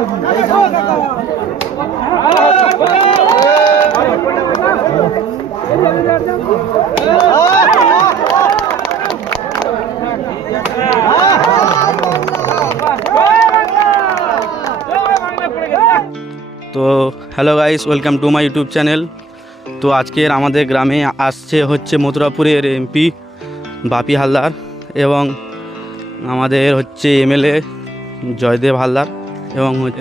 তো hello guys, welcome to my YouTube channel. তো আজকের আমাদের গ্রামে আসছে হচ্ছে মথুরাপুরের এমপি বাপি হালদার এবং আমাদের হচ্ছে এমএলএ জয়দেব হালদার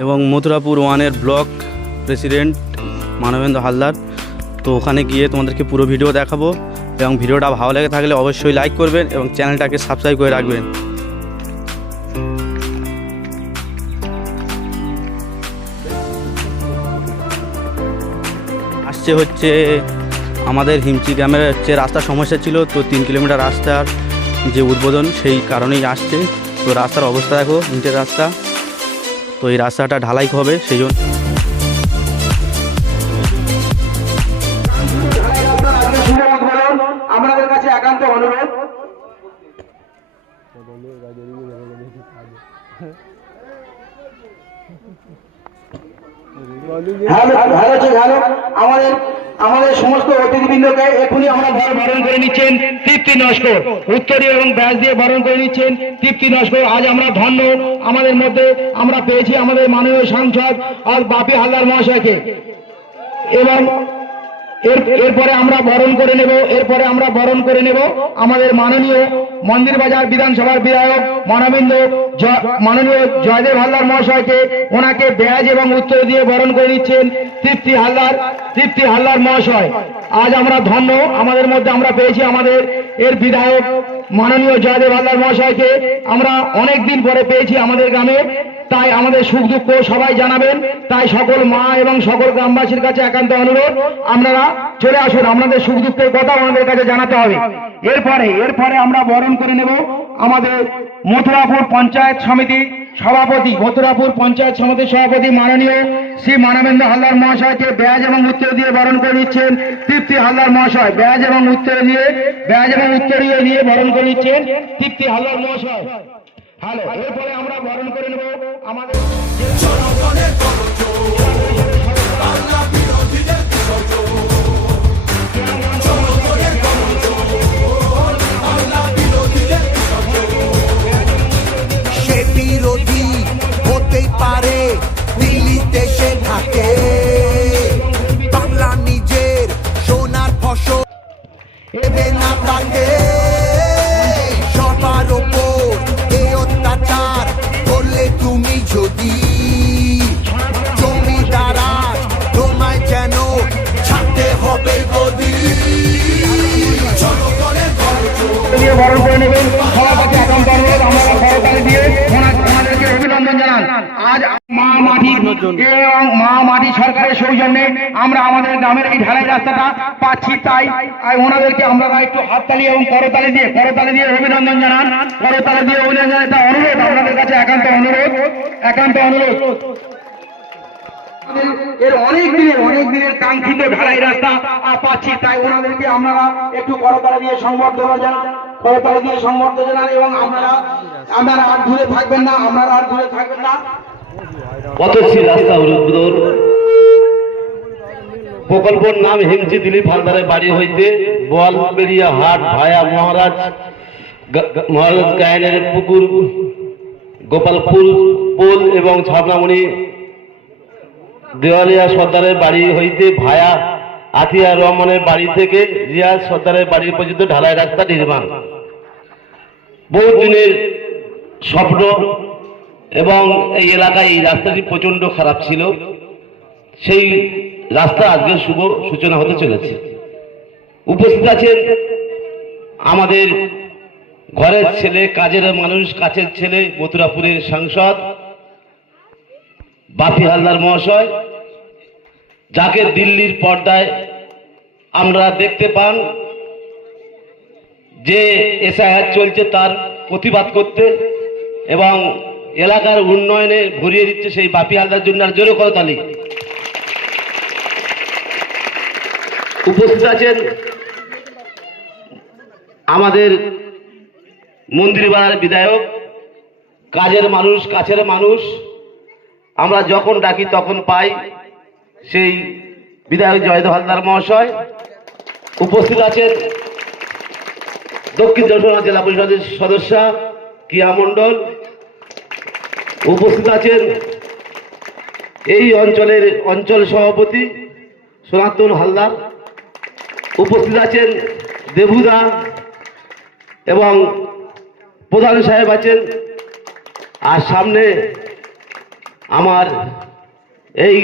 এবং মথুরাপুর ওয়ানের ব্লক প্রেসিডেন্ট মানবেন্দ্র হালদার। তো ওখানে গিয়ে তোমাদেরকে পুরো ভিডিও দেখাবো এবং ভিডিওটা ভালো লেগে থাকলে অবশ্যই লাইক করবেন এবং চ্যানেলটাকে সাবস্ক্রাইব করে রাখবেন। আসছে হচ্ছে আমাদের হিমচি গ্রামের হচ্ছে রাস্তার সমস্যা ছিল, তো 3 কিলোমিটার রাস্তার যে উদ্বোধন সেই কারণেই আসছে। তো রাস্তার অবস্থা দেখো, নিচের রাস্তা, তো এই রাস্তাটা ঢালাই হবে সেই জন্য। আমাদের কাছে একান্ত অনুরোধ, আমাদের সমস্ত অতিথিবৃন্দকে এখনই আমরা বরণ করে নিচ্ছেন তৃপ্তি নস্কর, উত্তরীয় এবং ব্যাস দিয়ে বরণ করে নিচ্ছেন তৃপ্তি নস্কর। আজ আমরা ধন্য, আমাদের মধ্যে আমরা পেয়েছি আমাদের মাননীয় সাংসদ আর বাপি হালদার মহাশয়কে, এবং এরপরে আমরা বরণ করে নেব আমাদের মাননীয় মন্দিরবাজার বিধানসভার বিধায়ক মাননীয় জয়দেব হালদার মহাশয়কে। ওনাকে ব্যাজ এবং উত্তর দিয়ে বরণ করে নিচ্ছেন তৃপ্তি হালদার মহাশয়। আজ আমরা ধন্য, আমাদের মধ্যে আমরা পেয়েছি আমাদের বিধায়ক মাননীয় জয়দেব হালদার মহাশয়কে। আমরা অনেক দিন পরে পেয়েছি আমাদের গ্রামে, তাই আমাদের সুখ দুঃখ সবাই জানাবেন। তাই সকল মা এবং সকল গ্রামবাসীর কাছে একান্ত অনুরোধ, আপনারা চলে আসুন, আপনাদের সুখ দুঃখের কথা আমাদের কাছে জানাতে হবে। এরপরে আমরা বরণ করে নেব আমাদের মথুরাপুর পঞ্চায়েত সমিতির সভাপতি মাননীয় শ্রী মানবেন্দ্র হালদার মহাশয়কে ব্যাজ এবং উত্তর দিয়ে বরণ করে নিচ্ছেন তৃপ্তি হালদার মহাশয়। ব্যাজ এবং উত্তরীয় দিয়ে বরণ করে নিচ্ছেন তৃপ্তি হালদার মহাশয়। হ্যালো, এরপরে আমরা বরণ করে নেব আমাদের বিরোধী হতেই পারে, দিল্লিতে সে থাকে, বাংলা নিজের সোনার ফসল এবে না থাকে। সবার ওপর এই অত্যাচার করলে তুমি যদি জমিদারা, তোমায় যেন ছাড়তে হবে গদি। বরণ করে নেবেন সবার কাছে একান্ত অনুরোধ, আমরা সরকারি দিয়ে ওনাদেরকে অভিনন্দন জানান। আজ মা মাটি সরকারের সৌজন্যে আমরা আমাদের গ্রামের এই ঢালাই রাস্তাটা পাচ্ছি, তাই ওনাদেরকে আমরা একটু হাততালি এবং করতালি দিয়ে অভিনন্দন জানান। করতালি দিয়ে অভিনন্দন জানান, অনুরোধ আপনাদের কাছে একান্ত অনুরোধ। এর অনেক দিনের কাঙ্ক্ষিত ঢালাই রাস্তা পাচ্ছি, তাই ওনাদেরকে আপনারা একটু করতালি দিয়ে সংবর্ধনা জানান এবং আপনারা আর দূরে থাকবেন না, পথশ্রী রাস্তা উদ্বোধন প্রকল্পের নাম হিমচি দিলীপ হালদারের বাড়ি হইতে বোয়ালবেড়িয়া হাট ভায়া মহারাজ গায়নের পুকুর, গোপালপুর পোল এবং ঝর্ণামণি দেওয়ালিয়া সর্দারের বাড়ি হইতে ভায়া আতিয়া রহমানের বাড়ি থেকে রিয়াজ সর্দারের বাড়ি পর্যন্ত ঢালাই রাস্তা নির্মাণ বহু দিনের স্বপ্ন, এবং এই এলাকায় এই রাস্তাটি প্রচন্ড খারাপ ছিল। সেই রাস্তা আজকে শুভ সূচনা হতে চলেছে। উপস্থিত আছেন আমাদের ঘরের ছেলে, কাজের মানুষ, কাছের ছেলে, মথুরাপুরের সাংসদ বাপি হালদার মহাশয়, যাকে দিল্লির পর্দায় আমরা দেখতে পান যে এসআইআর চলছে তার প্রতিবাদ করতে এবং এলাকার উন্নয়নে ভরিয়ে দিচ্ছে সেই বাপি হালদার জন্য আর জোরে করতালি। উপস্থিত আছেন আমাদের মন্দিরবাজার বিধায়ক, কাজের মানুষ, কাছের মানুষ, আমরা যখন ডাকি তখন পাই সেই বিধায়ক জয়দেব হালদার মহাশয়। উপস্থিত আছেন দক্ষিণ চব্বিশ পরগনা জেলা পরিষদের সদস্যা কিয়া মণ্ডল। উপস্থিত আছেন এই অঞ্চলের অঞ্চল সভাপতি সনাতন হালদার। উপস্থিত আছেন দেবুদা এবং প্রধান সাহেব আছেন। আর সামনে আমার এই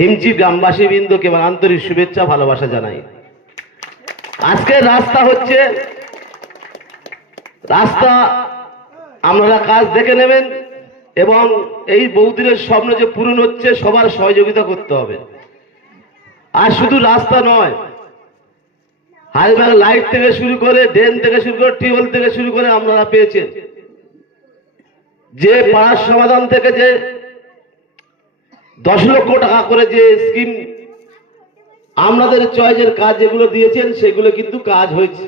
হিমচি গ্রামবাসী বৃন্দকে আমার আন্তরিক শুভেচ্ছা ভালোবাসা জানাই। আজকের রাস্তা হচ্ছে রাস্তা আপনারা কাজ দেখে নেবেন এবং এই বহুদিনের স্বপ্ন যে পূরণ হচ্ছে সবার সহযোগিতা করতে হবে। আর শুধু রাস্তা নয়, হাইওয়ে লাইট থেকে শুরু করে ড্রেন থেকে শুরু করে টিউবওয়েল থেকে শুরু করে আপনারা পেয়েছেন। যে পাড়ার সমাধান থেকে যে 10 লক্ষ টাকা করে যে স্কিম আপনাদের চয়েসের কাজ যেগুলো দিয়েছেন সেগুলো কিন্তু কাজ হয়েছে।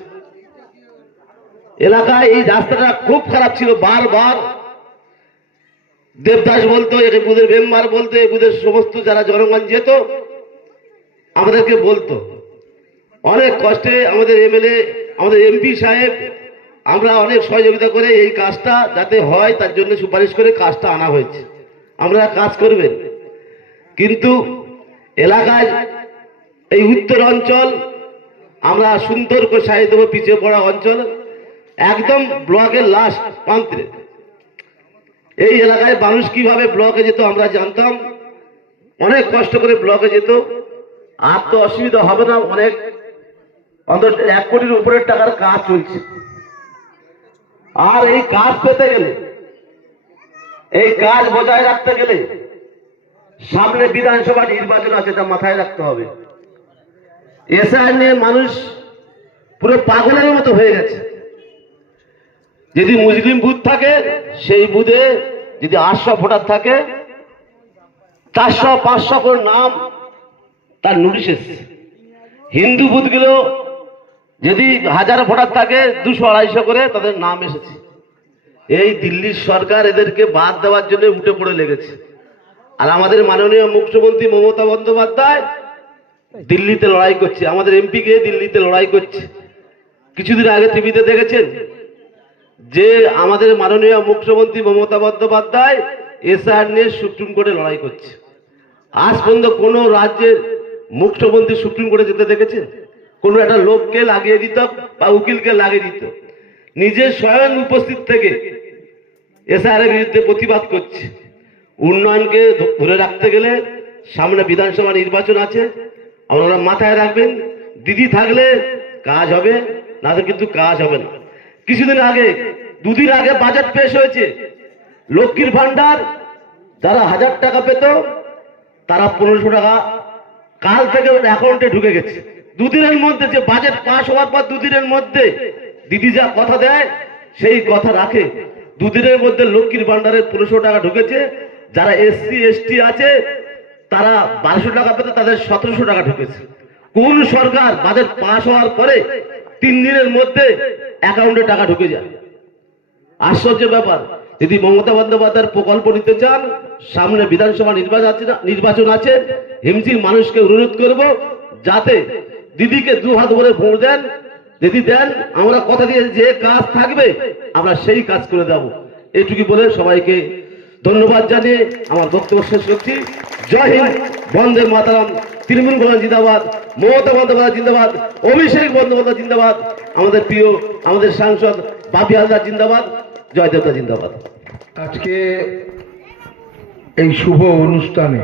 এলাকায় এই রাস্তাটা খুব খারাপ ছিল, বারবার দেবদাস বলতো, এই বুধের মেম্বার বলতো, এই বুধের সমস্ত যারা জনগণ যেত আমাদেরকে বলতো। অনেক কষ্টে আমাদের এমএলএ আমাদের এমপি সাহেব আমরা অনেক সহযোগিতা করে এই কাজটা যাতে হয় তার জন্য সুপারিশ করে কাজটা আনা হয়েছে। আপনারা কাজ করবেন, কিন্তু এলাকায় এই উত্তর অঞ্চল আমরা সুন্দর করে সাজিয়ে দেবো। পিছিয়ে পড়া অঞ্চল একদম ব্লকের লাস্ট প্রান্তে। এই এলাকায় মানুষ কিভাবে ব্লকে যেত আমরা জানতাম, অনেক কষ্ট করে ব্লকে যেত। আর তো অসুবিধা হবে না, অনেক অন্তত 1 কোটির উপরের টাকার কাজ চলছে। আর এই কাজ পেতে গেলে, এই কাজ বজায় রাখতে গেলে সামনে বিধানসভা নির্বাচন আছে, এটা মাথায় রাখতে হবে। এসআই নিয়ে মানুষ পুরো পাগলের মতো হয়ে গেছে। যদি মুসলিম বুথ থাকে সেই বুথে যদি 800 ভোটার থাকে 400-500 করে নাম তার নোটিশ এসছে। হিন্দু বুথগুলো যদি 1000 ভোটার থাকে 200-250 করে তাদের নাম এসেছে। এই দিল্লির সরকার এদেরকে বাদ দেওয়ার জন্য উঠে পড়ে লেগেছে। আর আমাদের মাননীয় মুখ্যমন্ত্রী মমতা বন্দ্যোপাধ্যায় দিল্লিতে লড়াই করছে, আমাদের এমপি কে দিল্লিতে লড়াই করছে। কিছুদিন আগে টিভিতে দেখেছেন যে আমাদের মাননীয় মুখ্যমন্ত্রী মমতা বন্দ্যোপাধ্যায় এসআর নিয়ে সুপ্রিম কোর্টে লড়াই করছে। আজ পর্যন্ত কোন রাজ্যের মুখ্যমন্ত্রী সুপ্রিম কোর্টে যেতে দেখেছে? কোনো একটা লোককে লাগিয়ে দিত বা উকিলকে লাগিয়ে দিত, নিজে স্বয়ং উপস্থিত থেকে এসআর এর বিরুদ্ধে প্রতিবাদ করছে। উন্নয়নকে ধরে রাখতে গেলে সামনে বিধানসভা নির্বাচন আছে, আপনারা মাথায় রাখবেন। দিদি থাকলে কাজ হবে, না তো কিন্তু কাজ হবে না। কিছুদিন আগে 2 দিন আগে বাজেট পেশ হয়েছে। লক্ষ্মীর ভান্ডার যারা 1000 টাকা পেত তারা 1500 টাকা কাল থেকে অ্যাকাউন্টে ঢুকে গেছে। 2 দিনের মধ্যে, যে বাজেট পাশ হওয়ার পর 2 দিনের মধ্যে দিদি যা কথা দেয় সেই কথা রাখে। 2 দিনের মধ্যে লক্ষ্মীর ভান্ডারে 1500 টাকা ঢুকেছে। যারা এসসি এসটি আছে তারা 1200 টাকা পেতে তাদের 1700 টাকা ঢুকেছে। কোন সরকার বাজেট পাশ হওয়ার পরে 3 দিনের মধ্যে অ্যাকাউন্টে টাকা ঢুকে যায়? আশ্চর্য ব্যাপার। যদি মমতা বন্দ্যোপাধ্যায়ের প্রকল্প নিতে চান, সামনে বিধানসভা নির্বাচন আছে, হিমজির মানুষকে অনুরোধ করব যাতে দিদিকে 2 হাত ভরে ভোট দেন। যদি দেন, আমরা কথা দিয়ে যে কাজ থাকবে আমরা সেই কাজ করে দেব। এইটুকু বলে সবাইকে ধন্যবাদ জানিয়ে আমার বক্তব্য শেষ করছি। জয় হিন্দ, বন্দে মাতরম, তৃণমূল কংগ্রেস জিন্দাবাদ, মমতা বন্দ্যোপাধ্যায় জিন্দাবাদ, অভিষেক বন্দ্যোপাধ্যায় জিন্দাবাদ, আমাদের প্রিয় আমাদের সাংসদ বাপি হালদার জিন্দাবাদ, জয়দেবদা জিন্দাবাদ। আজকে এই শুভ অনুষ্ঠানে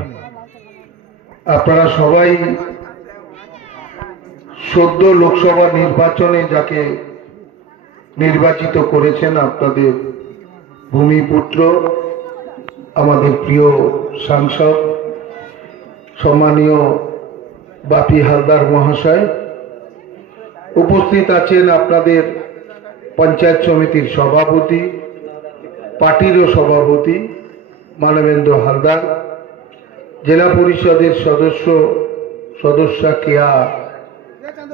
আপনারা সবাই সদ্য লোকসভা নির্বাচনে যাকে নির্বাচিত করেছেন, আপনাদের ভূমিপুত্র, আমাদের প্রিয় সাংসদ সম্মানীয় বাপি হালদার মহাশয়। উপস্থিত আছেন আপনাদের পঞ্চায়েত সমিতির সভাপতি, পার্টিরও সভাপতি মানবেন্দ্র হালদার, জেলা পরিষদের সদস্যা কেয়া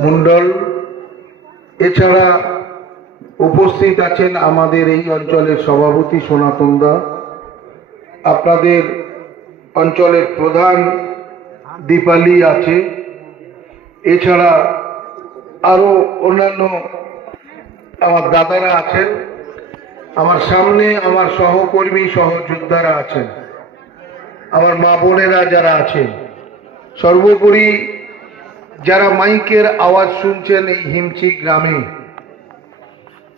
মণ্ডল। এছাড়া উপস্থিত আছেন আমাদের এই অঞ্চলের সভাপতি সনাতন দা। আপনাদের অঞ্চলের প্রধান দীপালি আছে, এছাড়া আরো অন্যান্য আমার দাদারা আছেন, আমার সামনে আমার সহকর্মী সহযোদ্ধারা আছেন, আমার মা বোনেরা যারা আছেন, সর্বোপরি যারা মাইকের আওয়াজ শুনছেন এই হিমচি গ্রামে,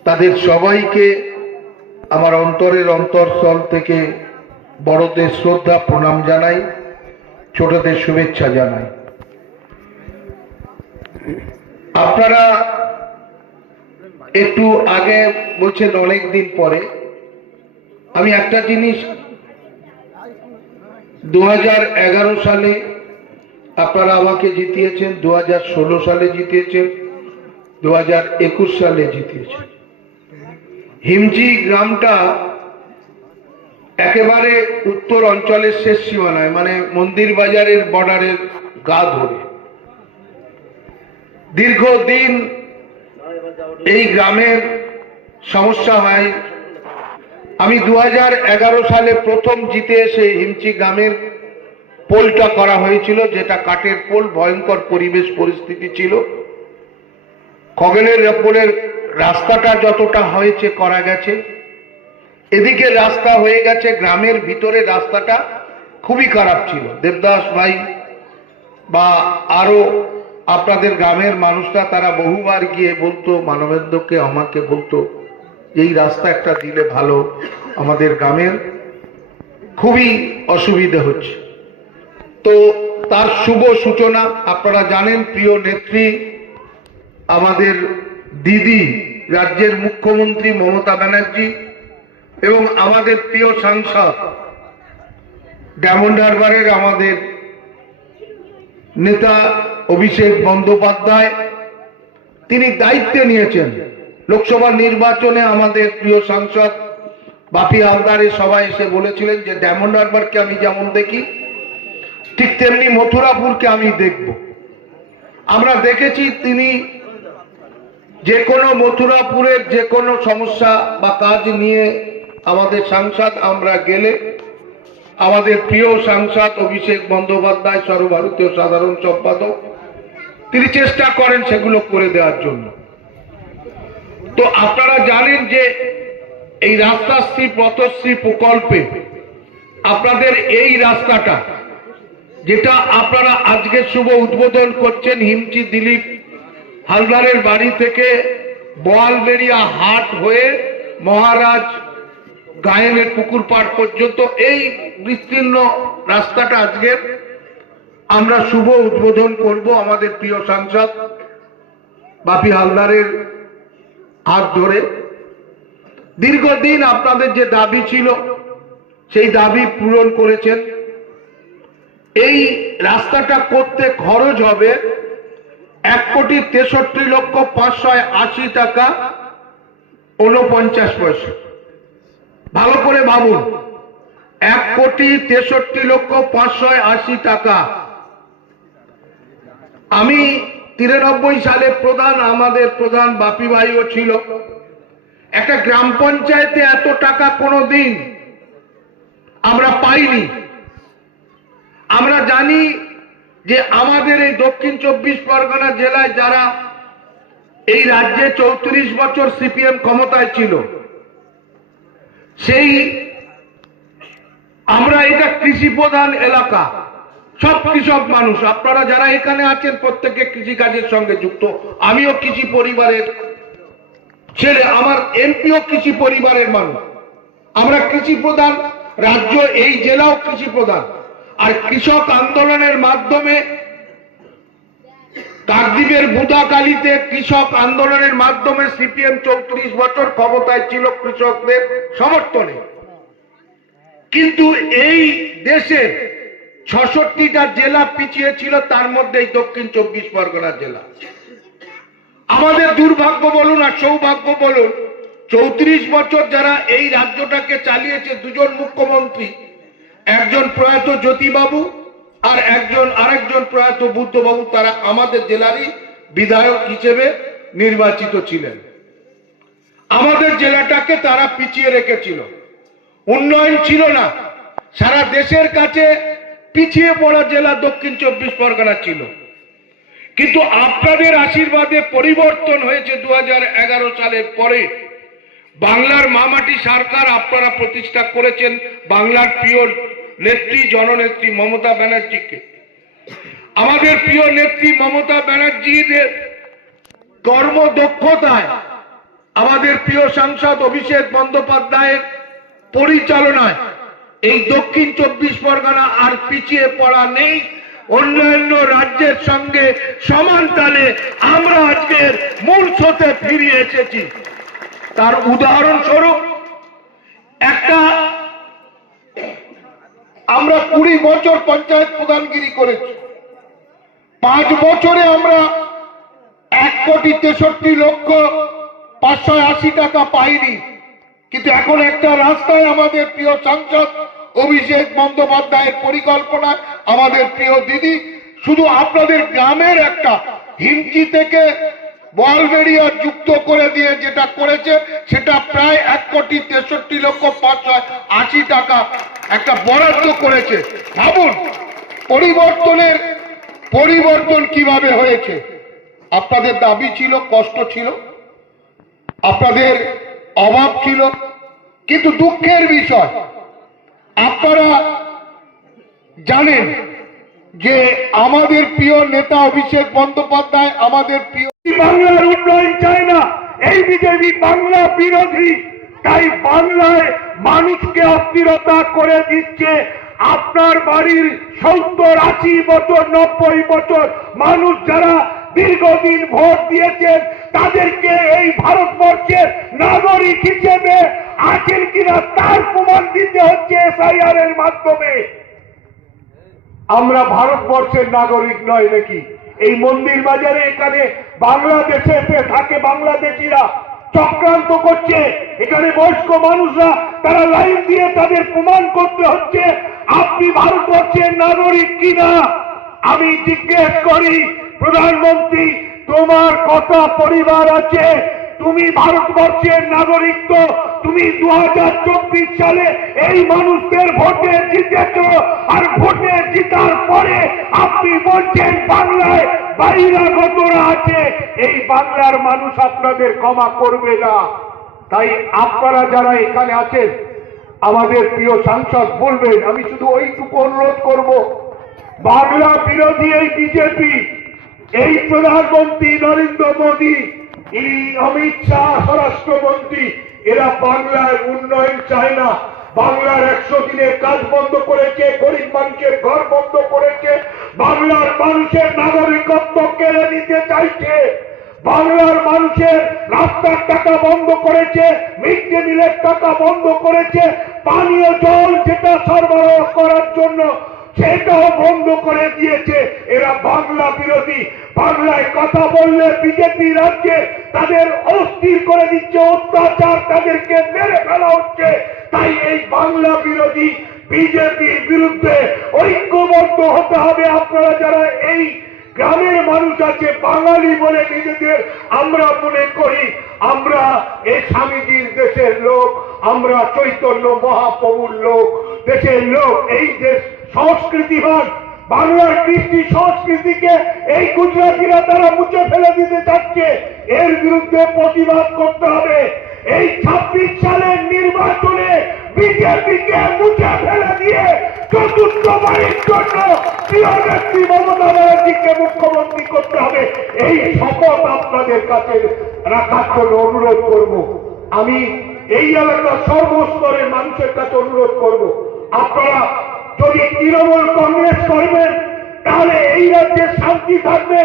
তাদের সবাইকে আমার অন্তরের অন্তঃস্থল থেকে বড়দের শ্রদ্ধা প্রণাম জানাই, ছোটদের শুভেচ্ছা জানাই। আপনারা একটু আগে বলছেন অনেক দিন পরে, আমি একটা জিনিস 2011 সালে আপনারা আমাকে জিতিয়েছেন, 2016 সালে জিতিয়েছেন, 2021 সালে জিতিয়েছেন। হিমচি গ্রামটা একেবারে উত্তর অঞ্চলের শেষ সীমানায়, মানে মন্দির বাজারের বর্ডারের গা ধরে। দীর্ঘদিন এই গ্রামের সমস্যা হয়। আমি 2011 সালে প্রথম জিতে এসে হিমচি গ্রামের পোলটা করা হয়েছিল, যেটা কাঠের পোল, ভয়ঙ্কর পরিবেশ পরিস্থিতি ছিল। খগেনের পোলের রাস্তাটা যতটা হয়েছে করা গেছে, এদিকে রাস্তা হয়ে গেছে, গ্রামের ভিতরে রাস্তাটা খুবই খারাপ ছিল। দেবদাস ভাই বা আরো আপনাদের গ্রামের মানুষরা তারা বহুবার গিয়ে বলতো, মানবেন্দ্রকে আমাকে বলতো এই রাস্তা একটা দিলে ভালো, আমাদের গ্রামের খুবই অসুবিধা হচ্ছে। তো তার শুভ সূচনা আপনারা জানেন, প্রিয় নেত্রী আমাদের দিদি রাজ্যের মুখ্যমন্ত্রী মমতা ব্যানার্জি এবং আমাদের প্রিয় সাংসদ ডায়মন্ড হারবারের আমাদের নেতা অভিষেক বন্দ্যোপাধ্যায়, তিনি দায়িত্বে নিয়েছেন। লোকসভা নির্বাচনে আমাদের প্রিয় সাংসদ বাপি হালদারের সবাই এসে বলেছিলেন যে ডায়মন্ড হারবারকে আমি যেমন দেখি ঠিক তেমনি মথুরাপুরকে আমি দেখব। আমরা দেখেছি তিনি যে কোনো মথুরাপুরের যে কোনো সমস্যা বা কাজ নিয়ে আমাদের সাংসদ আমরা গেলে আমাদের প্রিয় সাংসদ অভিষেক বন্দ্যোপাধ্যায় সর্বভারতীয় সাধারণ সম্পাদক, তিনি চেষ্টা করেন সেগুলো করে দেওয়ার জন্য। তো আপনারা জানেন যে এই রাস্তাশ্রী পথশ্রী প্রকল্পে আপনাদের এই রাস্তাটা, যেটা আপনারা আজকে শুভ উদ্বোধন করছেন, হিমচি দিলীপ হালদারের বাড়ি থেকে বোয়ালবেড়িয়া হাট হয়ে মহারাজ গায়েনের পুকুর পাড় পর্যন্ত এই বিস্তীর্ণ রাস্তাটা আজকে আমরা শুভ উদ্বোধন করব আমাদের প্রিয় সাংসদ বাপি হালদারের হাত ধরে। দীর্ঘদিন আপনাদের যে দাবি ছিল সেই দাবি পূরণ করেছেন। এই রাস্তাটা করতে খরচ হবে 1,63,580 টাকা 49 পয়সা। ভালো করে ভাবুন, 1,63,580 টাকা। আমি 93 সালে প্রধান, আমাদের প্রধান বাপি ভাইও ছিল। একটা গ্রাম পঞ্চায়েতে এত টাকা কোনোদিন আমরা পাইনি। আমরা জানি যে আমাদের এই দক্ষিণ 24 পরগনা জেলায় যারা এই রাজ্যে 34 বছর সিপিএম ক্ষমতায় ছিল, সেই আমরা এটা কৃষি প্রধান এলাকা, সব কৃষক মানুষ। আপনারা যারা এখানে আছেন প্রত্যেকে কৃষিকাজের সঙ্গে যুক্ত। আমিও কৃষি পরিবারের ছেলে, আমার এমপিও কৃষি পরিবারের মানুষ। আমরা কৃষি প্রধান রাজ্য, এই জেলাও কৃষি প্রধান। আর কৃষক আন্দোলনের মাধ্যমে কাকদ্বীপের বুদাকালীতে কৃষক আন্দোলনের মাধ্যমে সিপিএম 34 বছর ক্ষমতায় ছিল কৃষকদের সমর্থনে। কিন্তু এই দেশের 66টা জেলা পিছিয়ে ছিল, তার মধ্যে এই দক্ষিণ 24 পরগনা জেলা। আমাদের দুর্ভাগ্য বলুন আর সৌভাগ্য বলুন, 34 বছর যারা এই রাজ্যটাকে চালিয়েছে, দুজন মুখ্যমন্ত্রী, একজন প্রয়াত জ্যোতিবাবু আর আরেকজন প্রয়াত বুদ্ধবাবু, তারা আমাদের জেলারই বিধায়ক হিসেবে নির্বাচিত ছিলেন। আমাদের জেলাটাকে তারা পিছিয়ে রেখেছিল, উন্নয়ন ছিল না। সারা দেশের কাছে পিছিয়ে পড়া জেলা দক্ষিণ 24 পরগনা ছিল, কিন্তু আপনাদের আশীর্বাদে পরিবর্তন হয়েছে 2011 সালের পরে। বাংলার মামাটি সরকার আপনারা প্রতিষ্ঠা করেছেন বাংলার প্রিয় নেত্রী জননেত্রী মমতা ব্যানার্জিকে। আমাদের প্রিয় নেত্রী মমতা ব্যানার্জির কর্মদক্ষতায়, আমাদের প্রিয় সাংসদ অভিষেক বন্দ্যোপাধ্যায়ের পরিচালনায় এই দক্ষিণ 24 পরগনা আর পিছিয়ে পড়া নেই। অন্যান্য রাজ্যের সঙ্গে সমান তালে আমরা আজকের মূল স্রোতে ফিরে এসেছি। তার উদাহরণস্বরূপ একটা আমরা 20 বছর পঞ্চায়েত প্রধানগিরি করেছি, 5 বছরে আমরা 1,63,580 টাকা পাইনি, কিন্তু এখন একটা রাস্তায় আমাদের প্রিয় সাংসদ অভিষেক বন্দ্যোপাধ্যায়ের পরিকল্পনায় আমাদের প্রিয় দিদি শুধু আপনাদের গ্রামের একটা হিমচি থেকে বলবেড়িয়া যুক্ত করে দিয়ে যেটা করেছে সেটা প্রায় 1,63,580 টাকা একটা বরাদ্দ করেছে। ভাবুন পরিবর্তন কিভাবে হয়েছে। আপনাদের দাবি ছিল, কষ্ট ছিল, আপনাদের অভাব ছিল, কিন্তু দুঃখের বিষয় আপনারা জানেন যে আমাদের প্রিয় নেতা অভিষেক বন্দ্যোপাধ্যায় আমাদের প্রিয় বাংলার উন্নয়ন চায় না, এই বিজেপি বাংলা বিরোধী, তাই বাংলায় মানুষকে অস্থিরতা করে দিচ্ছে। আপনার বাড়ির 70-80 বছর 90 বছর মানুষ যারা দীর্ঘদিন ভোট দিয়েছেন তাদেরকে এই ভারতবর্ষের নাগরিক হিসেবে আছেন কিনা তার প্রমাণ দিতে হচ্ছে এসআইআর এর মাধ্যমে। আমরা ভারতবর্ষের নাগরিক নয় নাকি? এই মন্দির বাজারে এখানে বাংলাদেশে থাকে বাংলাদেশিরা চক্রান্ত করছে, এখানে বয়স্ক মানুষরা তারা লাইন দিয়ে তাদের প্রমাণ করতে হচ্ছে আপনি ভারতবর্ষের নাগরিক কিনা। আমি জিজ্ঞেস করি প্রধানমন্ত্রী, তোমার কত পরিবার আছে? তুমি ভারতবর্ষের নাগরিক তো তুমি 2024 সালে এই মানুষদের ভোটে জিতেছ, আর ভোটে জিতার পরে আপনি বলছেন বাংলায় বহিরাগতরা আছে। এই বাংলার মানুষ আপনাদের ক্ষমা করবে না। তাই আপনারা যারা এখানে আছেন আমাদের প্রিয় সাংসদ বলবেন, আমি শুধু ওইটুকু অনুরোধ করব, বাংলা বিরোধী এই বিজেপি, এই প্রধানমন্ত্রী নরেন্দ্র মোদী, ইনি অমিত শাহ স্বরাষ্ট্রমন্ত্রী, এরা বাংলার উন্নয়ন চায় না। বাংলার 100 দিনের কাজ বন্ধ করেছে, গরিব মানুষের ঘর বন্ধ করেছে, বাংলার মানুষের নাগরিকত্ব কেড়ে নিতে চাইছে, বাংলার মানুষের রাস্তার টাকা বন্ধ করেছে, মিড ডে মিলের টাকা বন্ধ করেছে, পানীয় জল যেটা সরবরাহ করার জন্য সেটাও বন্ধ করে দিয়েছে। এরা বাংলা বিরোধী। বাংলায় কথা বললে বিজেপি রাজ্যে তাদের অস্থির করে দিচ্ছে, অত্যাচার, তাদেরকে মেরে ফেলা হচ্ছে। তাই এই বাংলা বিরোধী বিজেপির বিরুদ্ধে ঐক্যবদ্ধ হতে হবে। আপনারা যারা এই গ্রামের মানুষ আছে, বাঙালি বলে নিজেদের আমরা মনে করি, আমরা এই স্বামীজির দেশের লোক, আমরা চৈতন্য মহাপ্রভুর লোক, দেশের লোক। এই দেশ সংস্কৃতিবান, বাংলার কৃষ্টি সংস্কৃতিকে এই গুজরাটিরা তারা মুছে ফেলে দিতে চাচ্ছে। এর বিরুদ্ধে প্রতিবাদ করতে হবে। এই 26 সালের নির্বাচনে বিজেপিকে মুছে ফেলে দিয়ে চতুর্থবারের জন্য প্রিয় নেত্রী মমতা ব্যানার্জিকে মুখ্যমন্ত্রী করতে হবে। এই শপথ আপনাদের কাছে রাখার জন্য অনুরোধ করব। আমি এই এলাকার সর্বস্তরের মানুষের কাছে অনুরোধ করব, আপনারা যদি তৃণমূল কংগ্রেস করবেন তাহলে এই রাজ্যের শান্তি থাকবে,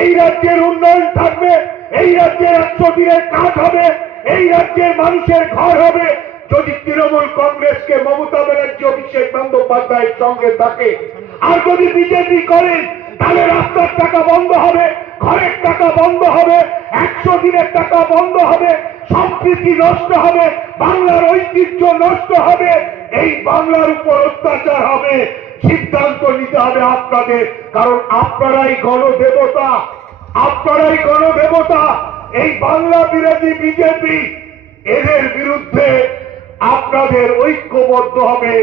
এই রাজ্যের উন্নয়ন থাকবে, এই রাজ্যের 100 দিনের কাজ হবে, এই রাজ্যের মানুষের ঘর হবে। যদি তৃণমূল কংগ্রেসকে মমতা ব্যানার্জি অভিষেক বন্দ্যোপাধ্যায়ের সঙ্গে থাকে, আর যদি বিজেপি করেন তাহলে রাস্তার টাকা বন্ধ হবে, ঘরের টাকা বন্ধ হবে, 100 দিনের টাকা বন্ধ হবে, সম্প্রীতি নষ্ট হবে, বাংলার ঐতিহ্য নষ্ট হবে, এই বাংলার উপর অত্যাচার হবে। সিদ্ধান্ত নিতে হবে আপনাদের, কারণ আপনারাই গণদেবতা, আপনারাই গণদেবতা। এই বাংলা বিরোধী বিজেপি, এদের বিরুদ্ধে আপনাদের ঐক্যবদ্ধ হবে।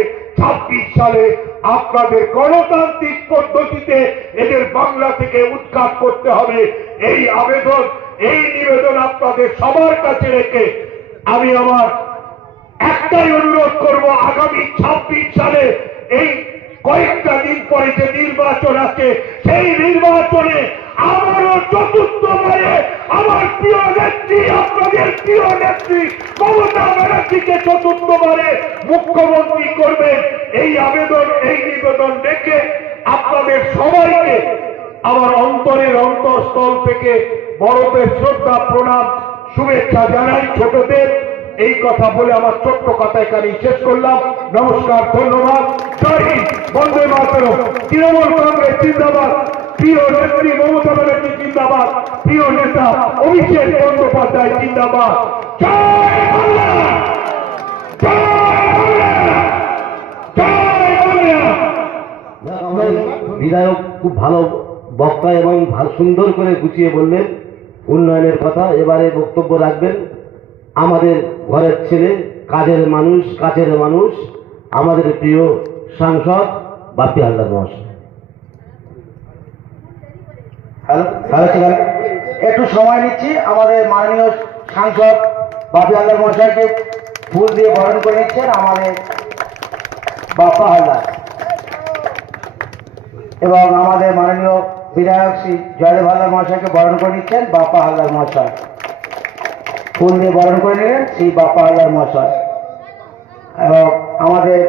26 সালে আপনাদের গণতান্ত্রিক পদ্ধতিতে এদের বাংলা থেকে উৎখাত করতে হবে। এই আবেদন, এই নিবেদন আপনাদের সবার কাছে রেখে আমি আমার একটাই অনুরোধ করব, আগামী 26 সালে এই কয়েকটা দিন পরে যে নির্বাচন আছে, সেই নির্বাচনে আমারও চতুর্থবারে আমার প্রিয় নেত্রী, আপনাদের প্রিয় নেত্রী মমতা ব্যানার্জিকে চতুর্থবারে মুখ্যমন্ত্রী করবেন। এই আবেদন, এই নিবেদন রেখে আপনাদের সবাইকে আমার অন্তরের অন্তঃস্থল থেকে বড়দের শ্রদ্ধা, প্রণাম, শুভেচ্ছা জানাই। ছোটদের এই কথা বলে আমার ছোট্ট কথা এখানেই শেষ করলাম। নমস্কার, ধন্যবাদ, জয় হিন্দ, বন্দে মাতরম। তৃণমূল কংগ্রেস জিন্দাবাদ, প্রিয় নেত্রী মমতা ব্যানার্জি জিন্দাবাদ, প্রিয় নেতা অভিষেক বন্দ্যোপাধ্যায় জিন্দাবাদ। জয় বাংলা, জয় বাংলা, জয় বাংলা। আমাদের বিধায়ক খুব ভালো বক্তা এবং সুন্দর করে গুছিয়ে বললেন উন্নয়নের কথা। এবারে বক্তব্য রাখবেন আমাদের ঘরের ছেলে, কাজের মানুষ, কাছের মানুষ, আমাদের প্রিয় সাংসদ বাপি হালদার মহাশয়। হ্যালো, একটু সময় নিচ্ছি। আমাদের মাননীয় সাংসদ বাপি হালদার মহাশয়কে ফুল দিয়ে বরণ করে নিচ্ছেন আমাদের বাপ্পা হালদার, এবং আমাদের মাননীয় বিধায়ক শ্রী জয়দেব হালদার মহাশয়কে বরণ করে নিচ্ছেন বাপ্পা হালদার মহাশয়। ফুল দিয়ে বরণ করে নিলেন শ্রী বাপ্পা হালদার মহাশয়। এবং আমাদের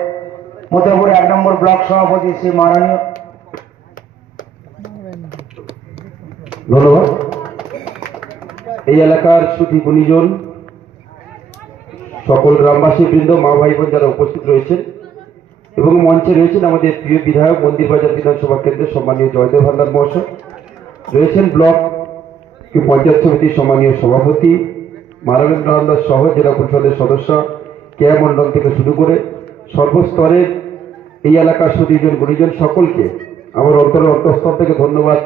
মধ্যপুর 1 নম্বর ব্লক সভাপতি শ্রী মাননীয়, ধন্যবাদ। এই এলাকার সুধী গুণীজন, সকল গ্রামবাসী বৃন্দ, মা ভাই বোন যারা উপস্থিত রয়েছেন এবং মঞ্চে রয়েছেন আমাদের প্রিয় বিধায়ক মন্দিরবাজার বিধানসভা কেন্দ্রের সম্মানীয় জয়দেব হালদার মহাশয় রয়েছেন, ব্লক পঞ্চায়েত সমিতির সম্মানীয় সভাপতি মানবেন্দ্র হালদার সহ জেলা পরিষদের সদস্য, কেয়া মন্ডল থেকে শুরু করে সর্বস্তরের এই এলাকার সুধীজন গুণীজন সকলকে আমার অন্তরের অন্তঃস্থল থেকে ধন্যবাদ,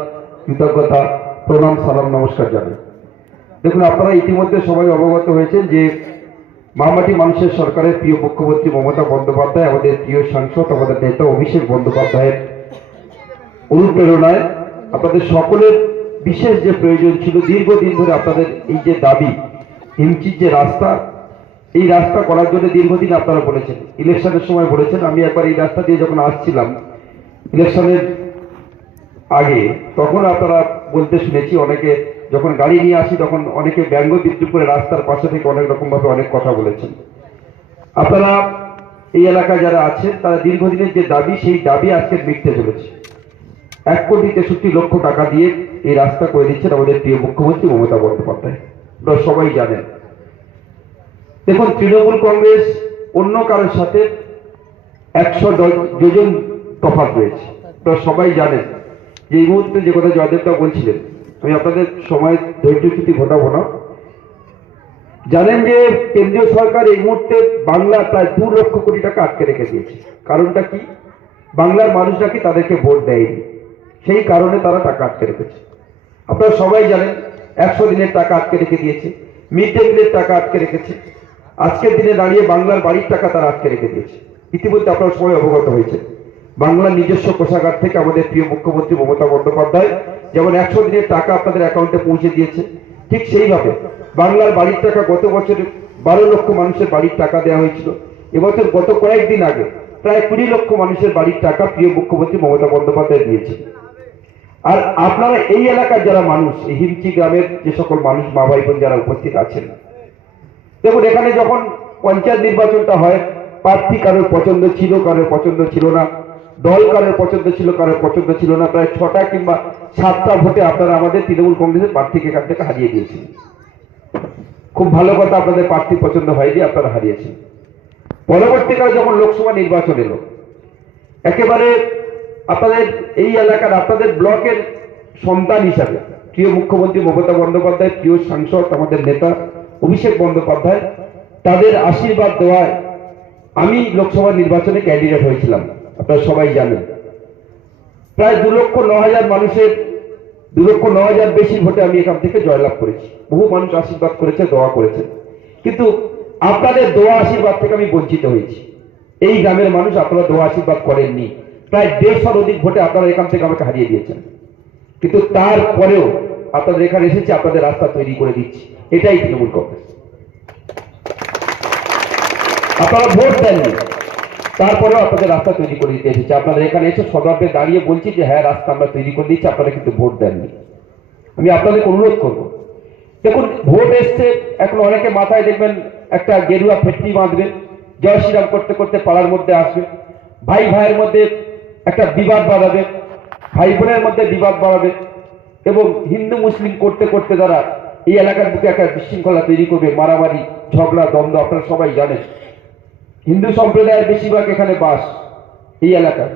কৃতজ্ঞতা, প্রণাম, সালাম, নমস্কার জানাই। দেখুন, আপনারা ইতিমধ্যে সবাই অবগত হয়েছেন যে মামাটি মানুষের সরকারের প্রিয় মুখ্যমন্ত্রী মমতা বন্দ্যোপাধ্যায়, আমাদের প্রিয় সাংসদ, আমাদের নেতা অভিষেক বন্দ্যোপাধ্যায়ের অনুপ্রেরণায় আপনাদের সকলের বিশেষ যে প্রয়োজন ছিল, দীর্ঘদিন ধরে আপনাদের এই যে দাবি, হিমচির যে রাস্তা, এই রাস্তা করার জন্য দীর্ঘদিন আপনারা বলেছেন, ইলেকশনের সময় বলেছেন। আমি একবার এই রাস্তা দিয়ে যখন আসছিলাম ইলেকশনের আগে, তখন আপনারা বলতে শুনেছি, অনেকে যখন গাড়ি নিয়ে আসি তখন অনেকে ব্যঙ্গ বিদ্রুপ করে রাস্তার পাশে থেকে অনেক রকম ভাবে অনেক কথা বলেছেন। আপনারা এই এলাকায় যারা আছেন তারা দীর্ঘদিনের যে দাবি, সেই দাবি আজকে মিটতে চলেছে। 1,63,00,000 টাকা দিয়ে এই রাস্তা করে দিচ্ছেন আমাদের প্রিয় মুখ্যমন্ত্রী মমতা বন্দ্যোপাধ্যায়, আপনারা সবাই জানেন। দেখুন, তৃণমূল কংগ্রেস অন্য কারোর সাথে 100 যোজন তফাৎ রয়েছে, আপনারা সবাই জানেন। যে এই মুহূর্তে যে কথা জয়দেবদা বলছিলেন, আমি আপনাদের সময় ধৈর্যচ্যুতি ঘটাবো না। জানেন যে কেন্দ্রীয় সরকার এই মুহূর্তে বাংলা প্রায় 2 লক্ষ কোটি টাকা আটকে রেখে দিয়েছে। কারণটা কি? বাংলার মানুষ নাকি তাদেরকে ভোট দেয়নি, সেই কারণে তারা টাকা আটকে রেখেছে। আপনারা সবাই জানেন 100 দিনের টাকা আটকে রেখে দিয়েছে, মিড ডে মিলের টাকা আটকে রেখেছে, আজকের দিনে দাঁড়িয়ে বাংলার বাড়ির টাকা তারা আটকে রেখে দিয়েছে। ইতিমধ্যে আপনারা সবাই অবগত হয়েছে, বাংলার নিজস্ব কোষাগার থেকে আমাদের প্রিয় মুখ্যমন্ত্রী মমতা বন্দ্যোপাধ্যায় যেমন 100 দিনের টাকা আপনাদের অ্যাকাউন্টে পৌঁছে দিয়েছে, ঠিক সেইভাবে বাংলার বাড়ির টাকা গত বছর 12 লক্ষ মানুষের বাড়ির টাকা দেওয়া হয়েছিল। এবছর গত কয়েকদিন আগে প্রায় 20 লক্ষ মানুষের বাড়ির টাকা প্রিয় মুখ্যমন্ত্রী মমতা বন্দ্যোপাধ্যায় দিয়েছে। আর আপনারা এই এলাকার যারা মানুষ, এই হিমচি গ্রামের যে সকল মানুষ, মা ভাই বোন যারা উপস্থিত আছেন, দেখুন, এখানে যখন পঞ্চায়েত নির্বাচনটা হয়, প্রার্থী কারোর পছন্দ ছিল, কারোর পছন্দ ছিল না, দল কারোর পছন্দ ছিল, কারোর পছন্দ ছিল না। প্রায় 6টা কিংবা 7টা ভোটে আপনারা আমাদের তৃণমূল কংগ্রেসের প্রার্থীকে এখান থেকে হারিয়ে দিয়েছেন। খুব ভালো কথা, আপনাদের প্রার্থী পছন্দ হয়নি, আপনারা হারিয়েছেন। পরবর্তীকালে যখন লোকসভা নির্বাচন এলো, একেবারে আপনাদের এই এলাকার, আপনাদের ব্লকের সন্তান হিসাবে প্রিয় মুখ্যমন্ত্রী মমতা বন্দ্যোপাধ্যায়, প্রিয় সাংসদ আমাদের নেতা অভিষেক বন্দ্যোপাধ্যায়, তাদের আশীর্বাদ দেওয়ায় আমি লোকসভা নির্বাচনে ক্যান্ডিডেট হয়েছিলাম। আপনারা সবাই জানেন, প্রায় 2,09,000 মানুষের 2,09,000 বেশি ভোটে আমি এখান থেকে জয়লাভ করেছি। বহু মানুষ আশীর্বাদ করেছে, দোয়া করেছেন, কিন্তু আপনাদের দোয়া আশীর্বাদ থেকে আমি বঞ্চিত হয়েছি। এই গ্রামের মানুষ আপনারা দোয়া আশীর্বাদ করেননি। প্রায় 150 অধিক ভোটে আপনারা এখান থেকে আমাকে হারিয়ে দিয়েছেন, কিন্তু তারপরেও আপনাদের এখানে এসেছে, আপনাদের রাস্তা তৈরি করে দিচ্ছি। এটাই তৃণমূল কংগ্রেস। আপনারা ভোট দেননি, তারপরেও আপনাদের রাস্তা তৈরি করে দিতে এসেছে। আপনাদের এখানে এসে সদর্পে দাঁড়িয়ে বলছি যে হ্যাঁ, রাস্তা আমরা তৈরি করে দিচ্ছি, আপনারা কিন্তু ভোট দেননি। আমি আপনাদেরকে অনুরোধ করবো, দেখুন ভোট এসছে, এখন অনেকে মাথায় দেখবেন একটা গেরুয়া ফেটটি বাঁধবে, জয় শ্রীরাম করতে করতে পাড়ার মধ্যে আসবে, ভাই ভাইয়ের মধ্যে একটা বিবাদ বাড়াবে, ভাই বোনের মধ্যে বিবাদ বাড়াবে, এবং হিন্দু মুসলিম করতে করতে তারা এই এলাকার বুকে একটা বিশৃঙ্খলা তৈরি করবে, মারামারি ঝগড়া দ্বন্দ্ব। আপনারা সবাই জানেন হিন্দু সম্প্রদায়ের বেশিরভাগ এখানে বাস এই এলাকায়,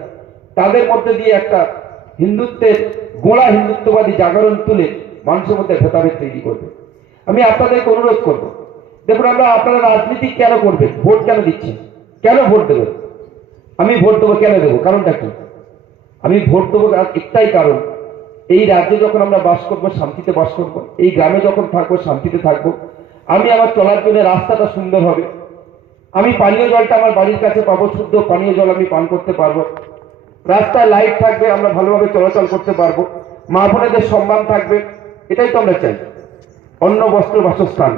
তাদের মধ্যে দিয়ে একটা হিন্দুত্বের গোড়া হিন্দুত্ববাদী জাগরণ তুলে মানুষের মধ্যে ভেদাভেদ তৈরি করবে। আমি আপনাদেরকে অনুরোধ করব, দেখুন আপনারা রাজনীতি কেন করবেন, ভোট কেন দিচ্ছেন, কেন ভোট দেবেন? আমি ভোট দেবো কেন দেবো, কারণটা কি? আমি ভোট দেবো একটাই কারণ, এই রাজ্যে যখন আমরা বাস করবো শান্তিতে বাস করবো, এই গ্রামে যখন থাকবো শান্তিতে থাকবো, আমি আমার চলার জন্য রাস্তাটা সুন্দর হবে, আমি পানীয় জলটা আমার বাড়ির কাছে পাবো, শুদ্ধ পানীয় জল আমি পান করতে পারবো, রাস্তায় লাইট থাকবে, আমরা ভালোভাবে চলাচল করতে পারবো, মা বোনেদের সম্মান থাকবে। এটাই তো আমরা চাই। অন্ন বস্ত্র বাসস্থান,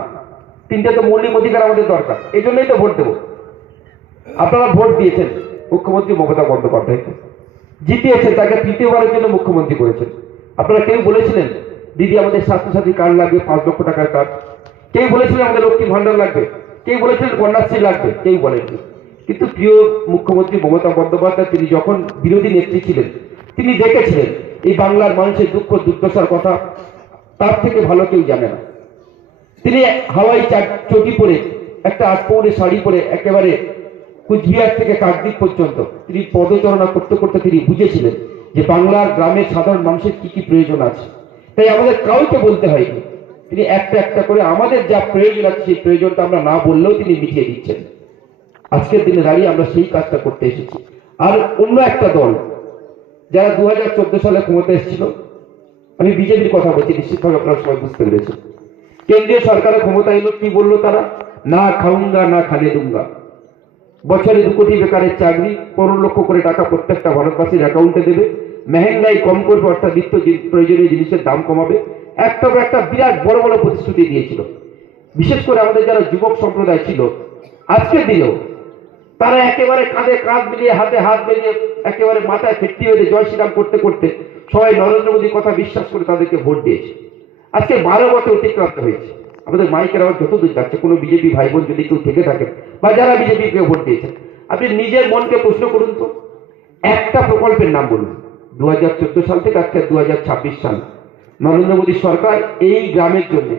তিনটে তো মৌলিক অধিকার আমাদের দরকার, এই জন্যই তো ভোট দেবো। আপনারা ভোট দিয়েছেন মুখ্যমন্ত্রী মমতা বন্দ্যোপাধ্যায়কে, জিতিয়েছেন, তাকে তৃতীয়বারের জন্য মুখ্যমন্ত্রী করেছেন। আপনারা কেউ বলেছিলেন দিদি আমাদের স্বাস্থ্যসাথী কার্ড লাগবে 5 লক্ষ টাকার কার্ড? কেউ বলেছিলেন আমাদের লক্ষ্মী ভান্ডার লাগবে? কেউ বলেছিলেন কন্যাশ্রী লাগবে? কেউ বলেননি। কিন্তু প্রিয় মুখ্যমন্ত্রী মমতা বন্দ্যোপাধ্যায় তিনি যখন বিরোধী নেত্রী ছিলেন, তিনি দেখেছিলেন এই বাংলার মানুষের দুঃখ দুর্দশার কথা তার থেকে ভালো কেউ জানে না। তিনি হাওয়াই চটি পরে, একটা 8 পৌনে শাড়ি পরে, একেবারে কুচবিহার থেকে কাকদ্বীপ পর্যন্ত তিনি পদচারণা করতে করতে তিনি বুঝেছিলেন যে বাংলার গ্রামের সাধারণ মানুষের কি কি প্রয়োজন আছে। তাই আমাদের কাউকে বলতে হয়নি, তিনি একটা একটা করে আমাদের যা প্রয়োজন আছে সেই প্রয়োজনটা আমরা না বললেও তিনি মিটিয়ে দিচ্ছেন। আজকের দিনে দাঁড়িয়ে আমরা সেই কাজটা করতে এসেছি। আর অন্য একটা দল যারা 2014 সালে ক্ষমতা এসেছিল, আমি বিজেপির কথা বলছি, নিশ্চিতভাবে আপনারা সবাই বুঝতে পেরেছেন। কেন্দ্রীয় সরকারের ক্ষমতা এলো, কি বললো তারা? না খাউঙ্গা না খালে দুঙ্গা, বছরে 2 কোটি বেকারের চাকরি, 15 লক্ষ করে টাকা প্রত্যেকটা ভারতবাসীর অ্যাকাউন্টে দেবে, মেহেঙ্গাই কম করবে, অর্থাৎ নিত্য প্রয়োজনীয় জিনিসের দাম কমাবে। একটা বিরাট বড় বড় প্রতিশ্রুতি দিয়েছিল। বিশেষ করে আমাদের যারা যুবক সম্প্রদায় ছিল, আজকের দিনেও তারা একেবারে কাঁধে কাঁধ মিলিয়ে, হাতে হাত মিলিয়ে, একেবারে মাথায় ফেটটি হয়ে জয় শ্রীরাম করতে করতে সবাই নরেন্দ্র মোদীর কথা বিশ্বাস করে তাদেরকে ভোট দিয়েছে। আজকে 12 বছর অতিক্রান্ত হয়েছে। আমাদের মাইকের আওয়াজ যতদূর যাচ্ছে, কোনো বিজেপি ভাই বোন যদি কেউ থেকে থাকেন বা যারা বিজেপিকে ভোট দিয়েছেন, আপনি নিজের মনকে প্রশ্ন করুন তো, একটা প্রকল্পের নাম বলুন 2014 সাল থেকে আজকে 2026 সাল নরেন্দ্র মোদী সরকার এই গ্রামের জন্য,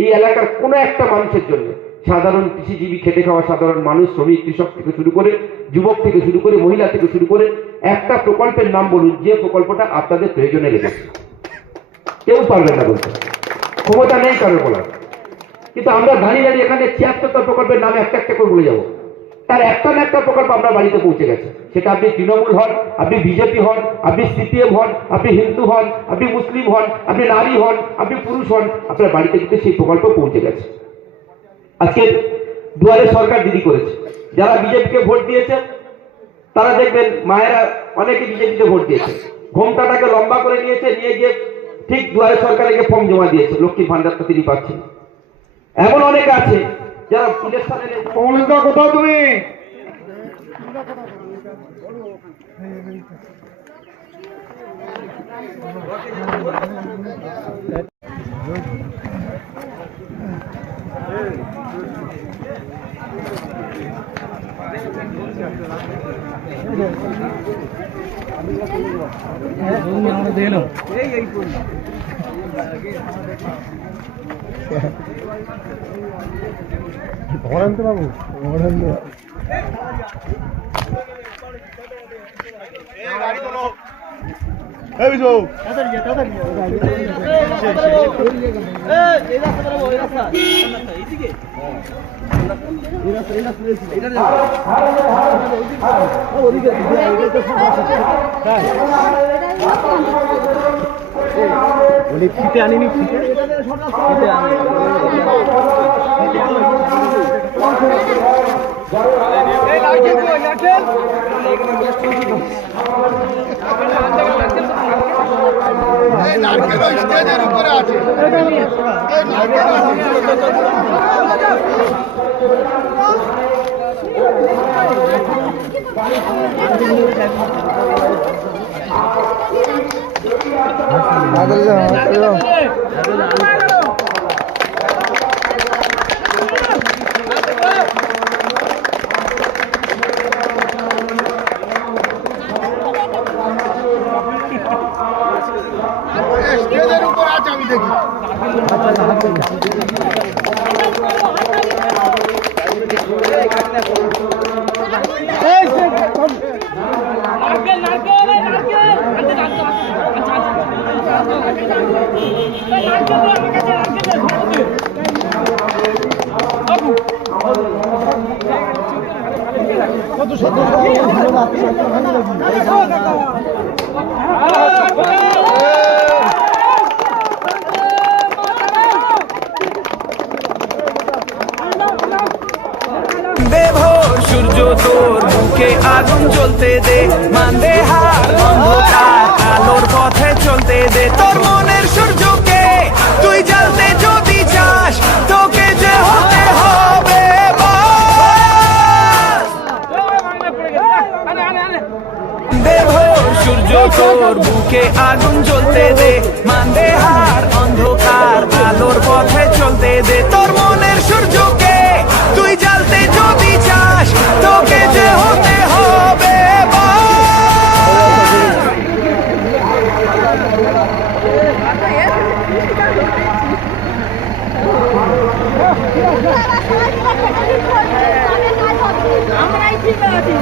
এই এলাকার কোনো একটা মানুষের জন্য, সাধারণ কৃষিজীবী খেটে খাওয়া সাধারণ মানুষ, শ্রমিক কৃষক থেকে শুরু করে, যুবক থেকে শুরু করে, মহিলা থেকে শুরু করে, একটা প্রকল্পের নাম বলুন যে প্রকল্পটা আপনাদের প্রয়োজনে লেগেছে। কেউ পারবেন না বলতে, ক্ষমতা নেই কারোর বলার। কিন্তু আমরা দাঁড়িয়ে দাঁড়িয়ে এখানে 76টা প্রকল্পের নামে একটা একটা করে বলে যাবো। তার একটা না একটা প্রকল্প আমরা বাড়িতে পৌঁছে গেছে। সেটা আপনি তৃণমূল হন, আপনি বিজেপি হন, আপনি সিপিএম হন, আপনি হিন্দু হন, আপনি মুসলিম হন, আপনি নারী হন, আপনি পুরুষ হন, আপনার বাড়িতে কিন্তু সেই প্রকল্প পৌঁছে গেছে। আজকে দুয়ারে সরকার দিদি করেছে। যারা বিজেপিকে ভোট দিয়েছে তারা দেখবেন মায়েরা অনেকে বিজেপিতে ভোট দিয়েছে, ঘোমটাটাকে লম্বা করে নিয়েছে, নিয়ে গিয়ে ঠিক দুয়ারে সরকারকে ফর্ম জমা দিয়েছে, লক্ষ্মী ভান্ডারটা তিনি পাচ্ছেন। এমন অনেক আছে যারা ইলেকশনে কোথাও তুমি ফিতে আনিনি, ফিতে আনি বেভোর সূর্য তোর বুকে আগুন জ্বলতে দে, মানবে হার অন্ধকার আলোর পথে চলতে দে। তোর মনের সূর্যকে তুই জ্বালতে যদি চাস, তোকে যে হতে হবে বেভোর সূর্য তোর বুকে আগুন জ্বলতে দে, মানবে হার অন্ধকার আলোর পথে চলতে দে। তোর মনের সূর্যকে তুই জ্বালতে যদি চাস, তোকে যে হতে হবে আমরাই ঠিক আছি।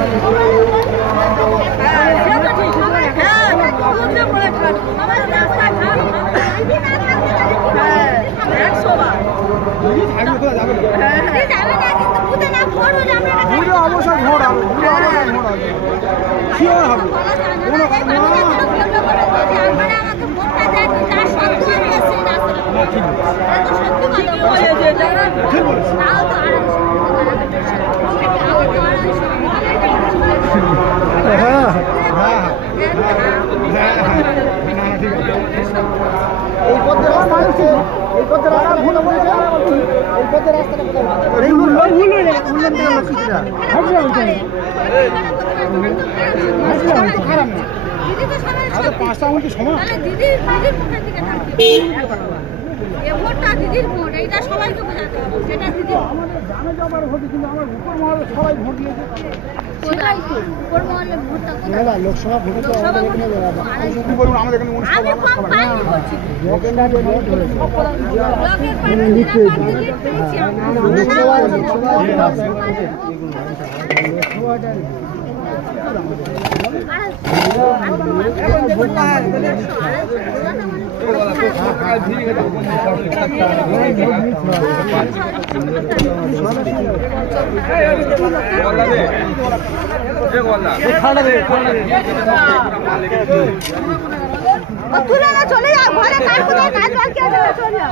দিদির ভোট, এইটা সবাইকে বোঝাতে হবে। সেটা দিদি সেটাই তো উপর মহলে ভোটটা কোথায়? লোকসভা ভোটে তো আমি কম পাইনি বলছি। ব্লকের তুলে না চলে যা ঘরে, কাজ কোথায় কাজ বাদ কে যাবে, চলে যা।